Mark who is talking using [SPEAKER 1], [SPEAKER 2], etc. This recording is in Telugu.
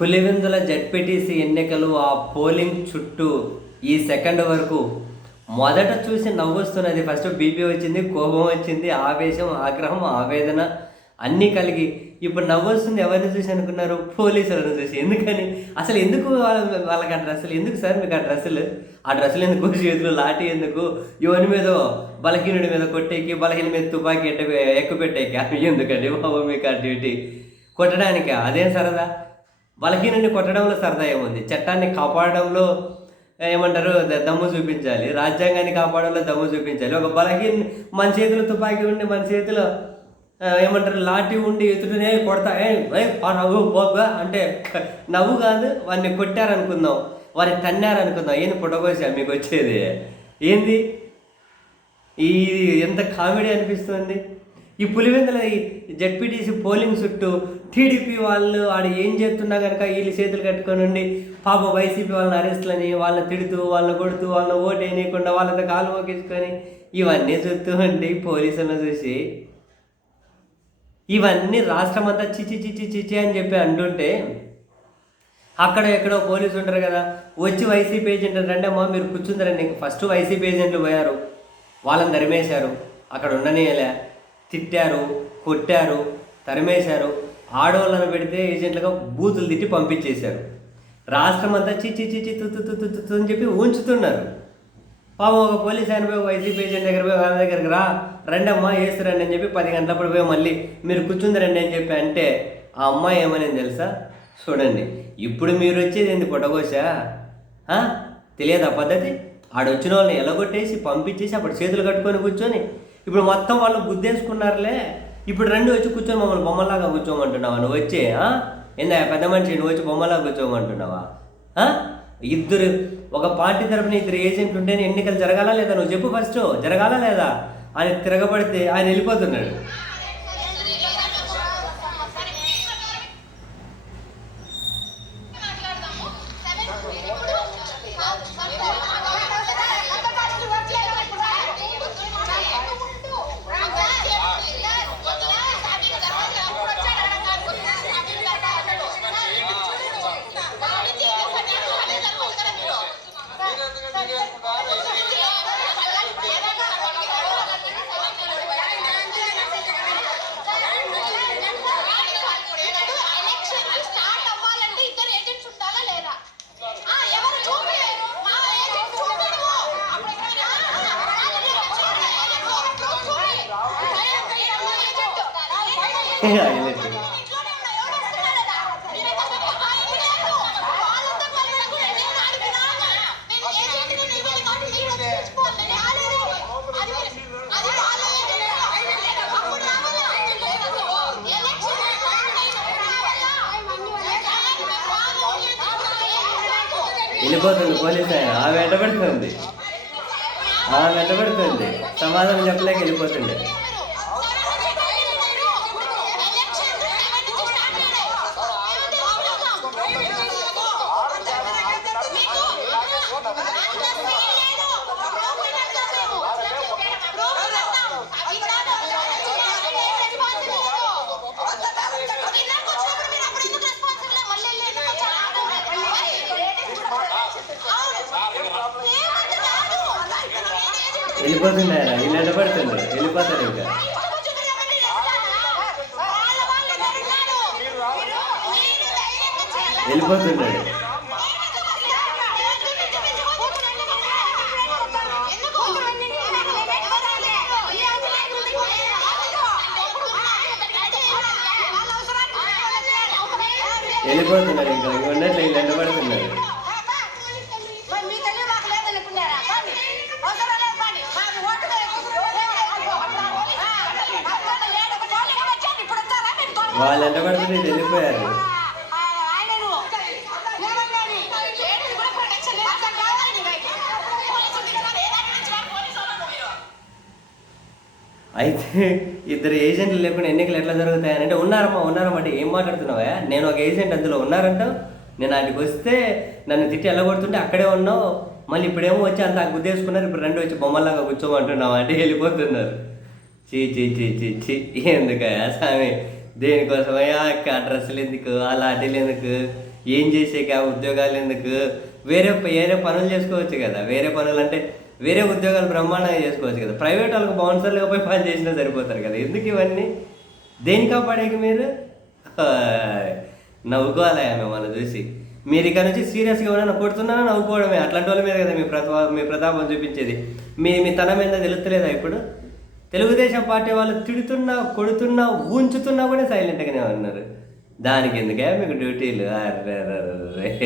[SPEAKER 1] పులివెందుల జడ్పీటీసీ ఎన్నికలు ఆ పోలింగ్ చుట్టూ ఈ సెకండ్ వరకు మొదట చూసి నవ్వొస్తున్నది. ఫస్ట్ బీపీ వచ్చింది కోపం వచ్చింది ఆవేశం ఆగ్రహం ఆవేదన అన్నీ కలిగి ఇప్పుడు నవ్వొస్తుంది ఎవరిని చూసి అనుకున్నారు? పోలీసులను చూసి. ఎందుకని? అసలు ఎందుకు వాళ్ళ- వాళ్ళకి ఆ డ్రెస్సులు? ఎందుకు సార్ మీకు ఆ డ్రెస్సులు? ఆ డ్రెస్సులు ఎందుకు? చేతులు లాటి ఎందుకు? ఎవరి మీద బలహీనుడి మీద కొట్టేకి బలహీన మీద తుపాకీ ఎట్ట అవి ఎందుకండి బాబు మీకు ఆ డ్యూటీ కొట్టడానికి? అదేం సరదా? బలహీనుని కొట్టడంలో సరదా ఏముంది? చట్టాన్ని కాపాడడంలో ఏమంటారు దమ్ము చూపించాలి. రాజ్యాంగాన్ని కాపాడంలో దమ్ము చూపించాలి. ఒక బలహీన మన చేతిలో తుపాకీ ఉండి మన చేతిలో ఏమంటారు లాఠీ ఉండి ఎదుటనే కొడతా ఏ నవ్వు పోగా అంటే నవ్వు కాదు వాడిని కొట్టారనుకుందాం. వారిని తన్నారనుకుందాం. ఏంది పుట్టకోసా మీకు వచ్చేది? ఏంది? ఈ ఎంత కామెడీ అనిపిస్తుంది? ఈ పులివెందుల జడ్పీటీసీ పోలింగ్ చుట్టూ టీడీపీ వాళ్ళు ఆడు ఏం చేస్తున్నా కనుక వీళ్ళు చేతులు కట్టుకొని ఉండి పాప వైసీపీ వాళ్ళని అరెస్ట్లని వాళ్ళని తిడుతూ వాళ్ళని కొడుతూ వాళ్ళని ఓటు వేయకుండా వాళ్ళతో కాలు మోగించుకొని ఇవన్నీ చూస్తూ ఉండి పోలీసులను చూసి ఇవన్నీ రాష్ట్రం అంతా చిచి చిచి చిచి అని చెప్పి అంటుంటే అక్కడ ఎక్కడో పోలీసు ఉంటారు కదా వచ్చి వైసీపీ ఏజెంట్ రండి అమ్మా మీరు కూర్చుందరండి. ఫస్ట్ వైసీపీ ఏజెంట్లు పోయారు. వాళ్ళని తరిమేశారు. అక్కడ ఉండనీయలే. తిట్టారు కొట్టారు తరిమేశారు. ఆడవాళ్ళని పెడితే ఏజెంట్లుగా బూతులు తిట్టి పంపించేశారు. రాష్ట్రం అంతా చిచ్చి చిచ్చి తుత్తు తుత్తు తుత్తు అని చెప్పి ఉంచుతున్నారు పాపం ఒక పోలీస్ ఆయన పోయి వైసీపీ ఏజెంట్ దగ్గర పోయి వాళ్ళ దగ్గరికి రా రండి అమ్మా వేస్తురండి అని చెప్పి పది గంటలప్పుడు పోయి మళ్ళీ మీరు కూర్చుంది రండి అని చెప్పి అంటే ఆ అమ్మాయి ఏమని తెలుసా? చూడండి ఇప్పుడు మీరు వచ్చేది ఏంది పొట్టగోసా ఆ? తెలియదా పద్ధతి? ఆడొచ్చిన వాళ్ళని ఎలగొట్టేసి పంపించేసి అప్పుడు చేతులు కట్టుకొని కూర్చొని ఇప్పుడు మొత్తం వాళ్ళు గుద్దేసుకున్నారులే. ఇప్పుడు రెండు వచ్చి కూర్చొని మమ్మల్ని బొమ్మలాగా కూర్చోమంటున్నావా? నువ్వు వచ్చి ఆ? ఏందా పెద్ద మనిషి నువ్వు వచ్చి బొమ్మలాగా కూర్చోమంటున్నావా? ఇద్దరు ఒక పార్టీ తరపున ఇద్దరు ఏజెంట్ ఉంటేనే ఎన్నికలు జరగాలా లేదా? నువ్వు చెప్పు ఫస్ట్ జరగాలా లేదా? ఆయన తిరగబడితే ఆయన వెళ్ళిపోతున్నాడు
[SPEAKER 2] స్టార్ట్ అవ్వాలంటే ఇద్దరు ఏజెంట్స్ ఉండాలా లేదా ఆ, ఎవరు చూపలేరు మా ఏజెంట్ చూపడు అప్పుడు ఎక్కడైనా, ఆ, వాళ్ళని చూపడు, ఏజెంట్ చూపడు. Agent, agent.
[SPEAKER 1] హైలైట్.
[SPEAKER 2] ఇంట్లోనే ఉన్నా, ఎవరు వస్తున్నా లేదా? మీరైతే అసలు ఆ ఇది లేదు. వాళ్ళంతా కలిసి కూడా నేను అడుగుతున్నాను. నేను ఏజెంట్ని నేను ఇవ్వాలి కాబట్టి మీరు వచ్చి తెచ్చుకోవాలి. నేను రాలేదు. అది అది వాళ్ళ ఏజెంట్. అప్పుడు రావాలా? ఎలక్షన్
[SPEAKER 1] వెళ్ళిపోతుంది పోలీస్ ఆయన. ఆ వెంటబడుతుంది ఆ వెంటబడుతుంది సమాధానం చెప్పలేక వెళ్ళిపోతుండే వెళ్ళిపోతుంది ఇల్లు వీళ్ళు వెళ్ళిపోతారు ఇంకా. వెళ్ళిపోతున్నాడు. వెళ్ళిపోతున్నాడు ఇంకా. ఇంక ఉన్నట్లు వీళ్ళు వాళ్ళు ఎంత పడుతుంది వెళ్ళిపోయారు. అయితే ఇద్దరు ఏజెంట్లు లేకుండా ఎన్నికలు ఎట్లా జరుగుతాయని అంటే ఉన్నారమ్మా ఉన్నారమ్మా అంటే ఏం మాట్లాడుతున్నావా? నేను ఒక ఏజెంట్ అందులో ఉన్నారంట. నేను అక్కడికి వస్తే నన్ను తిట్టి వెళ్ళగొడుతుంటే అక్కడే ఉన్నావు. మళ్ళీ ఇప్పుడేమో వచ్చి అంత గుద్దేసుకున్నారు ఇప్పుడు రెండు వచ్చి బొమ్మలాగా కూర్చోమంటున్నావు అంటే వెళ్ళిపోతున్నారు. చీ చీ చీ చీ చీ ఎందుకయ్యా స్వామి? దేనికోసమయ్యా అడ్రస్లు డ్రెస్సులు ఎందుకు ఆ ఎందుకు ఏం చేసేకి ఆ ఉద్యోగాలు ఎందుకు? వేరే వేరే పనులు చేసుకోవచ్చు కదా. వేరే పనులు అంటే వేరే ఉద్యోగాలు బ్రహ్మాండంగా చేసుకోవచ్చు కదా. ప్రైవేట్ వాళ్ళకి బౌన్సర్లుగా పోయి పని చేసినా సరిపోతారు కదా. ఎందుకు ఇవన్నీ? దేనికి కాపాడేకి మీరు? నవ్వుకోవాలి మిమ్మల్ని చూసి. మీరు ఇక్కడ నుంచి సీరియస్గా ఏమైనా కొడుతున్నారా? నవ్వుకోవడమే. అట్లాంటి వాళ్ళ మీద కదా మీ ప్రతా మీ ప్రతాపం చూపించేది. మీ మీ తన ఏందో తెలుస్తలేదా ఇప్పుడు? తెలుగుదేశం పార్టీ వాళ్ళు తిడుతున్నా కొడుతున్నా ఊంచుతున్నా కూడా సైలెంట్గానే ఉన్నారు. దానికి ఎందుకే మీకు డ్యూటీలు అర్రే